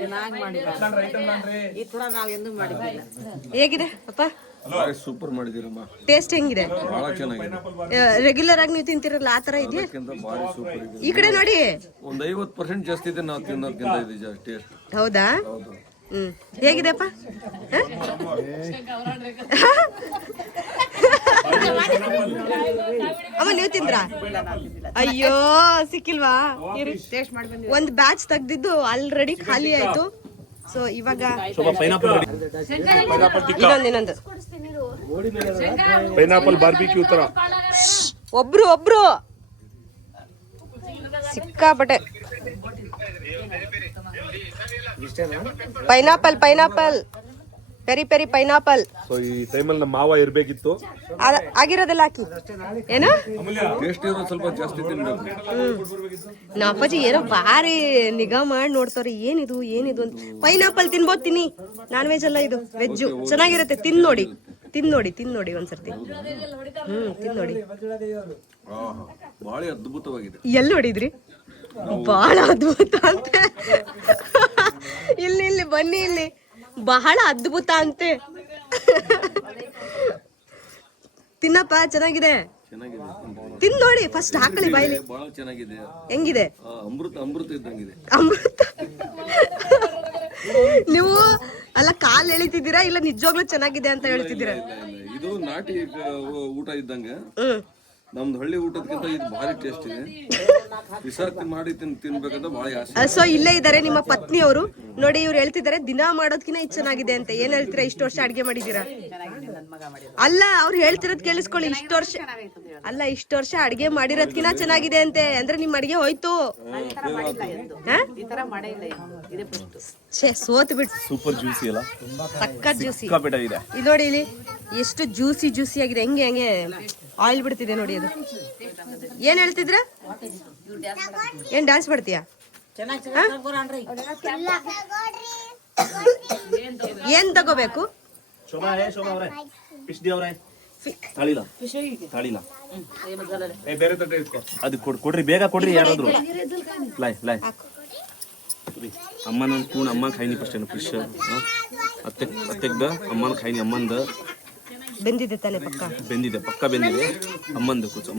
ಚೆನ್ನಾಗಿ ಮಾಡಿದ್ದಾರೆ. ಈ ತರ ನಾವ್ ಎಂದೂ ಮಾಡಿದ್ದಿಲ್ಲ. ಹೇಗಿದೆ ಅಪ್ಪ? ಸೂಪರ್ ಮಾಡಿದಿರಮ್ಮ, ಟೇಸ್ಟ್ ಹೆಂಗಿದೆ? ಬಹಳ ಚೆನ್ನಾಗಿದೆ. ರೆಗ್ಯುಲರ್ ಆಗಿ ನೀವು ತಿಂತಿರಲ್ಲ ಆ ತರ ಇದೆಯಾ? ಭಾರಿ ಸೂಪರ್ ಇದೆ. ಈ ಕಡೆ ನೋಡಿ, ಒಂದು 50% ಜಾಸ್ತಿ ಇದೆ ನಾವು ತಿನ್ನೋದ್ಕಿಂತ ಇದೆ ಟೇಸ್ಟ್. ಹೌದಾ? ಹೇಗಿದೆಪ್ಪ? ಅಮ್ಮ ನೀವು ತಿಂದ್ರಾ? ಅಯ್ಯೋ ಸಿಕ್ಕಿಲ್ವಾ? ಒಂದ್ ಬ್ಯಾಚ್ ತೆಗ್ದಿದ್ದು ಆಲ್ರೆಡಿ ಖಾಲಿ ಆಯ್ತು. ಸೊ ಇವಾಗ ಇನ್ನೊಂದು ಪೈನಾಪಲ್ ಬಾರ್ಬಿಕ್ಯೂ ತರ ಒಬ್ರು ಸಿಕ್ಕಾಪಟ್ಟೆ ಪೈನಾಪಲ್ ಪೆರಿ ಪೈನಾಪಲ್. ಸೊ ಈ ಟೈಮಲ್ಲಿ ನಮ್ಮ ಮಾವ ಇರ್ಬೇಕಿತ್ತು. ಆಗಿರೋದೆಲ್ಲ ಹಾಕಿ ಏನ ಟೇಸ್ಟ್ ಇರೋ ಸ್ವಲ್ಪ ಜಾಸ್ತಿ ತಿನ್ಬೇಕು. ನಮ್ಮ ಅಪ್ಪಾಜಿ ಏನೋ ಭಾರಿ ನಿಗಾ ಮಾಡಿ ನೋಡ್ತಾರೆ, ಏನಿದು ಅಂತ. ಪೈನಾಪಲ್ ತಿನ್ಬೋದು, ತಿನ್ನಿ. ನಾನ್ ವೆಜ್ ಅಲ್ಲ ಇದು, ವೆಜ್. ಚೆನ್ನಾಗಿರುತ್ತೆ, ತಿನ್ ನೋಡಿ ಒಂದ್ಸರ್ತಿ. ತಿನ್ ನೋಡಿ. ಬಹಳ ಅದ್ಭುತವಾಗಿದೆ. ಎಲ್ಲಿ ನೋಡಿದ್ರಿ? ಬಹಳ ಅದ್ಭುತ ಅಂತೆ. ಇಲ್ಲಿ ಬನ್ನಿ, ಇಲ್ಲಿ ಬಹಳ ಅದ್ಭುತ ಅಂತೆ. ತಿನ್ನಪ್ಪ, ಚೆನ್ನಾಗಿದೆ. ತಿನ್ ನೋಡಿ, ಫಸ್ಟ್ ಹಾಕಲಿ ಬಾಯಿಲಿ. ಬಹಳ ಚೆನ್ನಾಗಿದೆ. ಹೆಂಗಿದೆ? ಅಮೃತ ಇದ್ದಂಗಿದೆ. ಅಮೃತ. ನೀವು ಅಲ್ಲ ಕಾಲ್ ಎಳಿತಿದ್ದೀರಾ ಇಲ್ಲ ನಿಜವಾಗ್ಲೂ ಚೆನ್ನಾಗಿದೆ ಅಂತ ಹೇಳ್ತಿದ್ದೀರಾ? ಇದು ನಾಟಿ ಊಟ ಇದ್ದಂಗೆ. ನಮ್ದು ಹಳ್ಳಿ ಊಟದಕ್ಕಿಂತ ಇದು ಭಾರಿ ಟೇಸ್ಟ್ ಇದೆ. ಬಿಸಾಕಿ ಮಾಡಿ ತಿನ್ಬೇಕಂತ ಬಹಳ ಆಸೆ. ಸೊ ಇಲ್ಲೇ ಇದ್ದಾರೆ ನಿಮ್ಮ ಪತ್ನಿಯವರು. ನೋಡಿ, ಇವ್ರು ಹೇಳ್ತಿದ್ದಾರೆ ದಿನಾ ಮಾಡೋದ್ಕಿಂತ ಇದು ಚೆನ್ನಾಗಿದೆ ಅಂತ. ಏನ್ ಹೇಳ್ತೀರಾ? ಇಷ್ಟು ವರ್ಷ ಅಡ್ಗೆ ಮಾಡಿದೀರಾ? ಅಲ್ಲ, ಅವ್ರು ಹೇಳ್ತಿರೋದ್ ಕೇಳಿಸ್ಕೊಳ್ಳಿ. ಇಷ್ಟು ವರ್ಷ ಅಡ್ಗೆ ಮಾಡಿರೋದ್ಕಿನ ಚೆನ್ನಾಗಿದೆ ಅಂತೆ. ಅಂದ್ರೆ ನಿಮ್ ಅಡ್ಗೆ ಹೋಯ್ತು. ಸೋತ್ ಬಿಟ್ಟು ಸೂಪರ್ ಜ್ಯೂಸಿ ಅಲ್ಲ, ಸಕ್ಕತ್ ಜ್ಯೂಸಿ. ಇದೆ. ಇದು ನೋಡಿ, ಇಲ್ಲಿ ಎಷ್ಟು ಜ್ಯೂಸಿ ಆಗಿದೆ. ಹೆಂಗೆ ಆಯಿಲ್ ಬಿಡ್ತಿದೆ ನೋಡಿ. ಅದು ಏನ್ ಹೇಳ್ತಿದ್ರ? ಏನ್ ಡ್ಯಾನ್ಸ್ ಮಾಡ್ತೀಯಾ? ಏನ್ ತಗೋಬೇಕು? ಅದು ಕೊಡ್ರಿ, ಬೇಗ ಕೊಡ್ರಿ. ಯಾರಾದ್ರು ಲೈ ಅಮ್ಮನ ಕೂಣ ಅಮ್ಮ ಖಾಯ್ನಿ ಫಸ್ಟ್ ಏನು ಫಿಶ್ ಅತ್ತೆಗ್ದ ಅಮ್ಮನ ಖಾಯ್ನಿ. ಅಮ್ಮಂದ ಬೆಂದಿದೆ ತಾನೆ? ಬೆಂದಿದೆ, ಪಕ್ಕ ಬೆಂದಿದೆ. ಅಮ್ಮಂದು ಕೂಚು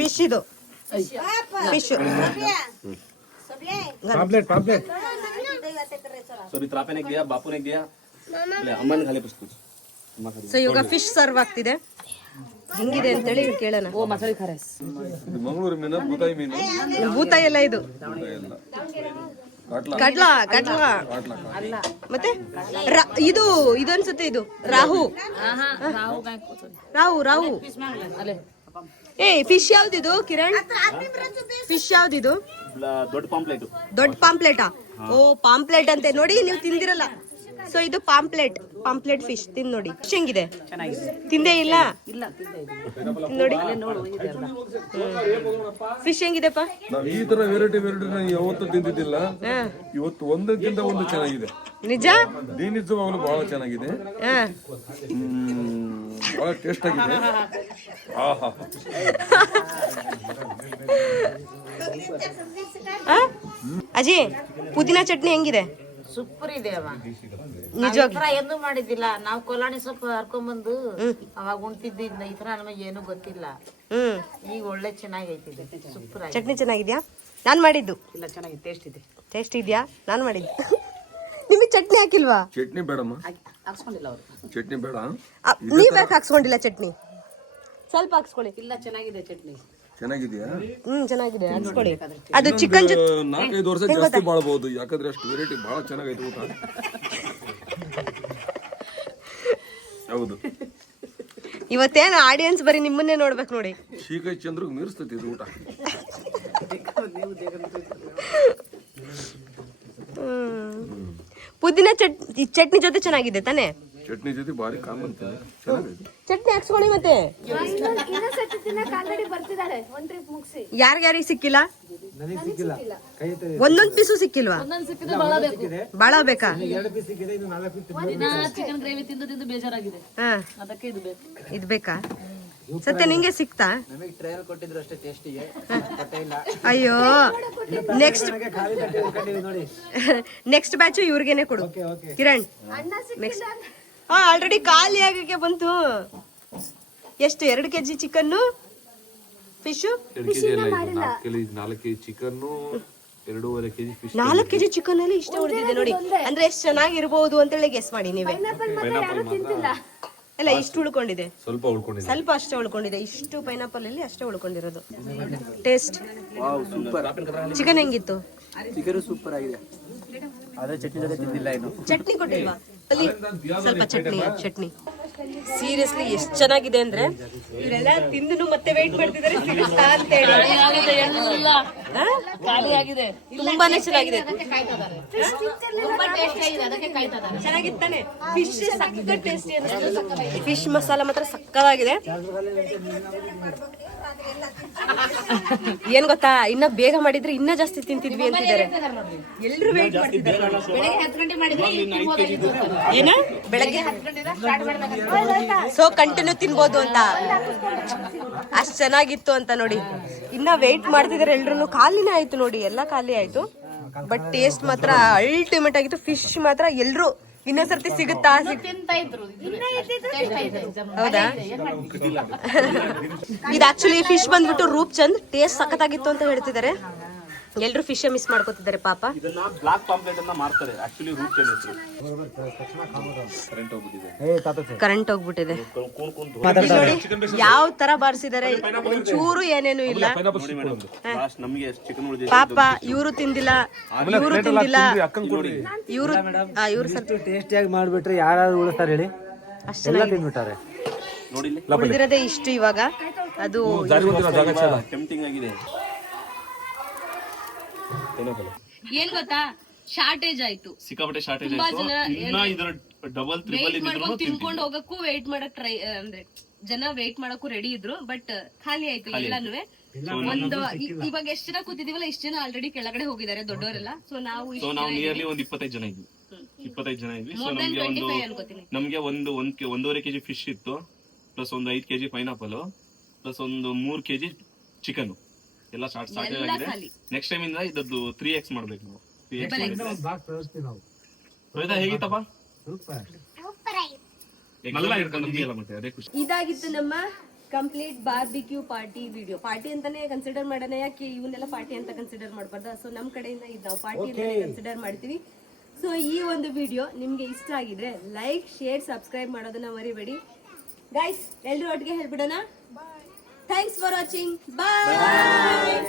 ಫಿಶ್ ಇದು ಫಿಶ್. सॉरी त्रापे ने गया, बापू ने गया, ले अम्मन खाली पुस्तक ಸೊ ಇವಾಗ ಫಿಶ್ ಸರ್ವ್ ಆಗ್ತಿದೆ. ಹೆಂಗಿದೆ ಅಂತೇಳಿ ಕೇಳೋಣ. ಓ ಮಸಾಲೆ ಖಾರಸ್. ಇದು ಮಂಗಳೂರು ಮೀನು, ಬೂತಾಯಿ ಮೀನು. ಬೂತಾಯಿ ಎಲ್ಲ ಇದು ಕಡ್ಲ ಮತ್ತೆ ಇದು ಅನ್ಸುತ್ತೆ. ಇದು ರಾಹು. ಏ ಫಿಶ್ ಯಾವ್ದಿದು ಕಿರಣ್? ಫಿಶ್ ಯಾವ್ದಿದು? ದೊಡ್ಡ ಪಾಂಪ್ಲೆಟಾ? ಓ ಪಾಂಪ್ಲೆಟ್ ಅಂತೆ. ನೋಡಿ, ನೀವು ತಿಂದಿರಲ್ಲ. ಸೊ ಇದು ಪಾಂಪ್ಲೆಟ್ ಫಿಶ್. ತಿಂದ್ ನೋಡಿ. ಫಿಶ್ ಹೆಂಗಿದೆ? ತಿಂದೇ ಇಲ್ಲ ನೋಡಿ. ಫಿಶ್ ಹೆಂಗಿದೆಪ್ಪ? ನಾವು ಈ ತರ ವೆರೈಟಿ ನಾನು ಯಾವತ್ತೂ ತಿಂದಿದ್ದಿಲ್ಲ. ಇವತ್ತು ಒಂದಕ್ಕಿಂತ ಒಂದು ಚೆನ್ನಾಗಿದೆ. ನಿಜ? ನಿಜವಾಗ್ಲೂ ಬಹಳ ಚೆನ್ನಾಗಿದೆ. ಬಹಳ ಟೇಸ್ಟ್ ಆಗಿದೆ. ಆಹಾ, ಅಜಯ್, ಪುದೀನಾ ಚಟ್ನಿ ಹೆಂಗಿದೆ? ಸೂಪರ್ ಇದೆ ಅವ. ನಿಜವಾಗಿ ಎಂದೂ ಮಾಡಿದ್ದಿಲ್ಲ ನಾವು. ಕೊಲಾಣಿ ಸೊಪ್ಪು ಹರ್ಕೊಂಡ್ಬಂದು ಅವಾಗ ಉಣ್ತಿದ್ದ. ಈ ತರ ನಮಗೆ ಏನು ಗೊತ್ತಿಲ್ಲ. ಈಗ ಒಳ್ಳೆ ಚೆನ್ನಾಗೈತಿದೆ. ಸೂಪರ್. ಚಟ್ನಿ ಚೆನ್ನಾಗಿದ್ಯಾ? ನಾನ್ ಮಾಡಿದ್ದು ಇಲ್ಲ, ಚೆನ್ನಾಗಿದೆ. ಟೇಸ್ಟ್ ಇದೆಯಾ? ನಾನ್ ಮಾಡಿದ್ದು. ನಿಮಗೆ ಚಟ್ನಿ ಹಾಕಿಲ್ವಾ? ಚಟ್ನಿ ಬೇಡಮ್ಮ, ಹಾಕ್ಸ್ಕೊಂಡಿಲ್ಲ ಅವರು. ಚಟ್ನಿ ಬೇಡ. ನೀವ್ ಯಾಕೆ ಹಾಕ್ಸ್ಕೊಂಡಿಲ್ಲ ಚಟ್ನಿ? ಸ್ವಲ್ಪ ಹಾಕ್ಸ್ಕೊಳ್ಳಿ. ಇಲ್ಲ, ಚೆನ್ನಾಗಿದೆ ಚಟ್ನಿ. ಚೆನ್ನಾಗಿದೆಯಾ? ಚೆನ್ನಾಗಿದೆ, ಹಾಕ್ಸ್ಕೊಳ್ಳಿ. ಅದು ಚಿಕನ್ ಜೊತೆ 4-5 ವರ್ಷ ಜಾಸ್ತಿ ಬಾಳ್ಬಹುದು. ಯಾಕಂದ್ರೆ ಅಷ್ಟು ವೆರೈಟಿ ಬಹಳ ಚೆನ್ನಾಗೈತೆ ಊಟ. ಹೌದು, ಇವತ್ತೇನು ಆಡಿಯನ್ಸ್ ಬರೀ ನಿಮ್ಮನ್ನೇ ನೋಡ್ಬೇಕು ನೋಡಿ. ಶೀಕೈ ಚಂದ್ರಗ್ ಮೀರಿಸ್ತೈತಿ ಇದು ಊಟ. ಪುದೀನ ಚಟ್ನಿ ಜೊತೆ ಚೆನ್ನಾಗಿದೆ ತಾನೆ? ಚಟ್ನಿ ಜೊತೆ ಭಾರಿ ಕಾಮನ್ ಚೆನ್ನಾಗೈತೆ. ಚಟ್ನಿ ಹಾಕ್ಸ್ಕೊಳ್ಳಿ ಮತ್ತೆ. ಇನ್ನೊಂದ್ಸತಿ ತಿನ್ನಕ್ ಆಲ್ರೆಡಿ ಬರ್ತಿದ್ದಾರೆ ಒಂದ್ ಟ್ರಿಪ್ ಮುಗಿಸಿ. ಯಾರಿಗ್ಯಾರಿಗೆ ಸಿಕ್ಕಿಲ್ಲ? ಒಂದೊಂದ್ ಪೀಸು ಸಿಕ್ಕಿಲ್ವಾ? ಬಾಳ ಬೇಕಾ? ಚಿಕನ್ ಗ್ರೇವಿ ತಿಂದು ತಿಂದು ಬೇಜಾರಾಗಿದೆ, ಹಾ, ಅದಕ್ಕೆ ಇದು ಬೇಕು. ಇದ್ ಬೇಕಾ? ಸತ್ಯ ನಿಂಗೆ ಸಿಕ್ತಾ? ಅಯ್ಯೋ, ನೆಕ್ಸ್ಟ್ ಬ್ಯಾಚ್ ಇವ್ರಿಗೇನೆ ಕೊಡು ಕಿರಣ್. ನೆಕ್ಸ್ಟ್ ಆಲ್ರೆಡಿ ಖಾಲಿ ಆಗಕ್ಕೆ ಬಂತು. ಎಷ್ಟು? 2 kg ಚಿಕನ್ನು, ಫಿಶು? 2 kg ಎಲ್ಲ ಇದು, 4 kg chicken, 2.5 kg fish. 4 kg chicken ಅಲ್ಲಿ ಇಷ್ಟೇ ಉಳಿದಿದೆ ನೋಡಿ. ಅಂದ್ರೆ ಎಷ್ಟು ಚೆನ್ನಾಗಿರ್ಬೋದು ಅಂತೇಳಿ ಗೆಸ್ ಮಾಡಿ ನೀವೇ. ಅಲ್ಲ, ಇಷ್ಟು ಉಳ್ಕೊಂಡಿದೆ, ಸ್ವಲ್ಪ ಉಳ್ಕೊಂಡಿದೆ, ಸ್ವಲ್ಪ ಅಷ್ಟೇ ಉಳ್ಕೊಂಡಿದೆ. ಇಷ್ಟು ಪೈನಾಪಲ್ ಅಲ್ಲಿ ಅಷ್ಟೇ ಉಳ್ಕೊಂಡಿರೋದು. ಟೇಸ್ಟ್ ಚಿಕನ್ ಹೆಂಗಿತ್ತು? ಚಿಕನ್ ಸೂಪರ್ ಆಗಿದೆ. ಆದ್ರೆ ಚಟ್ನಿ ಜೊತೆ ತಿಂದಿಲ್ಲ ಇನ್ನು. ಚಟ್ನಿ ಕೊಟ್ಟಿಲ್ವಾ? ಅಲ್ಲಿ ಸ್ವಲ್ಪ ಚಟ್ನಿ. ಸೀರಿಯಸ್ಲಿ ಎಷ್ಟು ಚೆನ್ನಾಗಿದೆ ಅಂದ್ರೆ ಇವರೆಲ್ಲ ತಿಂದು ಮತ್ತೆ ವೇಟ್ ಮಾಡ್ತಿದ್ದಾರೆ ಸಿಗುತ್ತಾ ಅಂತ ಹೇಳಿ. ಖಾಲಿ ಆಗಿದೆ. ತುಂಬಾನೇ ಚೆನ್ನಾಗಿದೆ. ಚೆನ್ನಾಗಿತ್ತಾನೆ. ಫಿಶ್ ಸಕ್ಕತ್ ಟೇಸ್ಟಿ ಅನಿಸ್ತು. ಫಿಶ್ ಮಸಾಲ ಮಾತ್ರ ಸಕ್ಕತ್ತಾಗಿದೆ. ಏನ್ ಗೊತ್ತಾ, ಇನ್ನ ಬೇಗ ಮಾಡಿದ್ರೆ ಇನ್ನ ಜಾಸ್ತಿ ತಿಂತಿದ್ವಿ ಅಂತಿದ್ದಾರೆ. ಎಲ್ರು ವೇಟ್ ಮಾಡ್ತಿದ್ದಾರೆ. ಏನ ಬೆಳಗ್ಗೆ ಸೊ ಕಂಟಿನ್ಯೂ ತಿನ್ಬೋದು ಅಂತ, ಅಷ್ಟ್ ಚೆನ್ನಾಗಿತ್ತು ಅಂತ ನೋಡಿ. ಇನ್ನ ವೇಟ್ ಮಾಡ್ತಿದ್ದಾರೆ ಎಲ್ರು. ಖಾಲಿನೇ ಆಯ್ತು ನೋಡಿ, ಎಲ್ಲ ಖಾಲಿ ಆಯ್ತು. ಬಟ್ ಟೇಸ್ಟ್ ಮಾತ್ರ ಅಲ್ಟಿಮೇಟ್ ಆಗಿತ್ತು. ಫಿಶ್ ಮಾತ್ರ ಎಲ್ರು ಇನ್ನೊಂದ್ಸರ್ತಿ ಸಿಗುತ್ತಾ ಹೌದಾ? ಇದು ಆಕ್ಚುಲಿ ಫಿಶ್ ಬಂದ್ಬಿಟ್ಟು ರೂಪ್ ಚಂದ್. ಟೇಸ್ಟ್ ಸಖತ್ತಾಗಿತ್ತು ಅಂತ ಹೇಳ್ತಿದ್ದಾರೆ. ಎಲ್ರು ಫಿಶ್ ಮಿಸ್ ಮಾಡ್ಕೊತಿದ್ದಾರೆ ಪಾಪ. ಇದನ್ನ ಬ್ಲಾಕ್ ಪಾಂಪ್ಲೆಟ್ ಅಂತ ಮಾಡ್ತಾರೆ. ಆಕ್ಚುಲಿ ರೂಟ್ ಹೆಸರು. ಕರೆಂಟ್ ಹೋಗ್ಬಿಟ್ಟಿದೆ. ಯಾವ ತರ ಬಾರಿಸಿದ್ದಾರೆ, ಒಂಚೂರು ಏನೇನು ಇಲ್ಲ. ಲಾಸ್ಟ್ ನಮಗೆ ಚಿಕನ್ ಉಳಿದಿದೆ ಪಾಪ ಇವರು ತಿಂದಿಲ್ಲ, ಇವರು ಸ್ವಲ್ಪ ಟೇಸ್ಟಿಯಾಗಿ ಮಾಡ್ಬಿಟ್ರೆ ಯಾರು ಉಳಿಸ್ತಾರೆ ಹೇಳಿ? ಅಷ್ಟೆಲ್ಲ ತಿನ್ಬಿಟ್ಟಾರೆ. ಉಳಿದಿರೋದೇ ಇಷ್ಟು. ಇವಾಗ ಅದು ಟೆಂಪ್ಟಿಂಗ್ ಆಗಿದೆ. ಏನ್ ಗೊತ್ತಾ, ಶಾರ್ಟೇಜ್ ಆಯ್ತು, ಸಿಕ್ಕಾಪಟ್ಟೆ ಶಾರ್ಟೇಜ್ ಆಯ್ತು. ಇನ್ನ ಇದರ ಡಬಲ್ ಟ್ರಿಬಲ್ ತಿನ್ಕೊಂಡು ಹೋಗಕ್ಕೂ ವೇಟ್ ಮಾಡಕ್ ಟ್ರೈ ಅಂದ್ರೆ ಜನ ವೇಟ್ ಮಾಡಕ್ಕೂ ರೆಡಿ ಇದ್ರು. ಬಟ್ ಖಾಲಿ ಆಯ್ತು ಎಲ್ಲಾನು. ಒಂದು ಇವಾಗ ಎಷ್ಟು ಜನ ಕೂತಿದೀವಲ್ಲ, ಇಷ್ಟು ಜನ ಆಲ್ರೆಡಿ ಕೆಳಗಡೆ ಹೋಗಿದ್ದಾರೆ ದೊಡ್ಡವರೆಲ್ಲ. ಸೊ ನಾವು ನಿಯರ್ಲಿ ಒಂದು 25 ಜನ ಇದ್ವಿ. 25 ಜನ ಇದ್ವಿ. ಸೊ ನಮ್ಗೆ 1.5 kg ಫಿಶ್ ಇತ್ತು, ಪ್ಲಸ್ ಒಂದು 5 kg ಪೈನಾಪಲ್, ಪ್ಲಸ್ ಒಂದು 3 kg ಚಿಕನ್ ಎಲ್ಲ ಸ್ಟಾರ್ಟೇಜ್ ಆಗಿದೆ. ನೆಕ್ಸ್ಟ್ ಟೈಮ್ ಇಂದ ಇದದ್ದು 3x ಮಾಡ್ಬೇಕು ನಾವು. 3x ಹೇಗಿತ್ತಪ್ಪ? ಮತ್ತೆ ಅದೇ ಖುಷಿ. ಇದಾಗಿತ್ತು ನಮ್ಮ complete barbecue party video. Party ಅಂತಾನೆ ಕನ್ಸಿಡರ್ ಮಾಡೋಣ, ಯಾಕೆ ಇವನ್ನೆಲ್ಲ ಪಾರ್ಟಿ ಅಂತ ಕನ್ಸಿಡರ್ ಮಾಡಬಾರ್ದು. ಸೊ ನಮ್ ಕಡೆಯಿಂದ ಇದು ನಾವು ಪಾರ್ಟಿ ಅಂತಾನೆ ಕನ್ಸಿಡರ್ ಮಾಡ್ತೀವಿ. ಸೊ ಈ ಒಂದು ವಿಡಿಯೋ ನಿಮ್ಗೆ ಇಷ್ಟ ಆಗಿದ್ರೆ ಲೈಕ್, ಶೇರ್, ಸಬ್ಸ್ಕ್ರೈಬ್ ಮಾಡೋದನ್ನ ಮರಿಬೇಡಿ ಗೈಸ್. ಎಲ್ರು ಒಟ್ಟಿಗೆ ಹೇಳ್ಬಿಡೋಣ. Thanks for watching. ಬಾಯ್.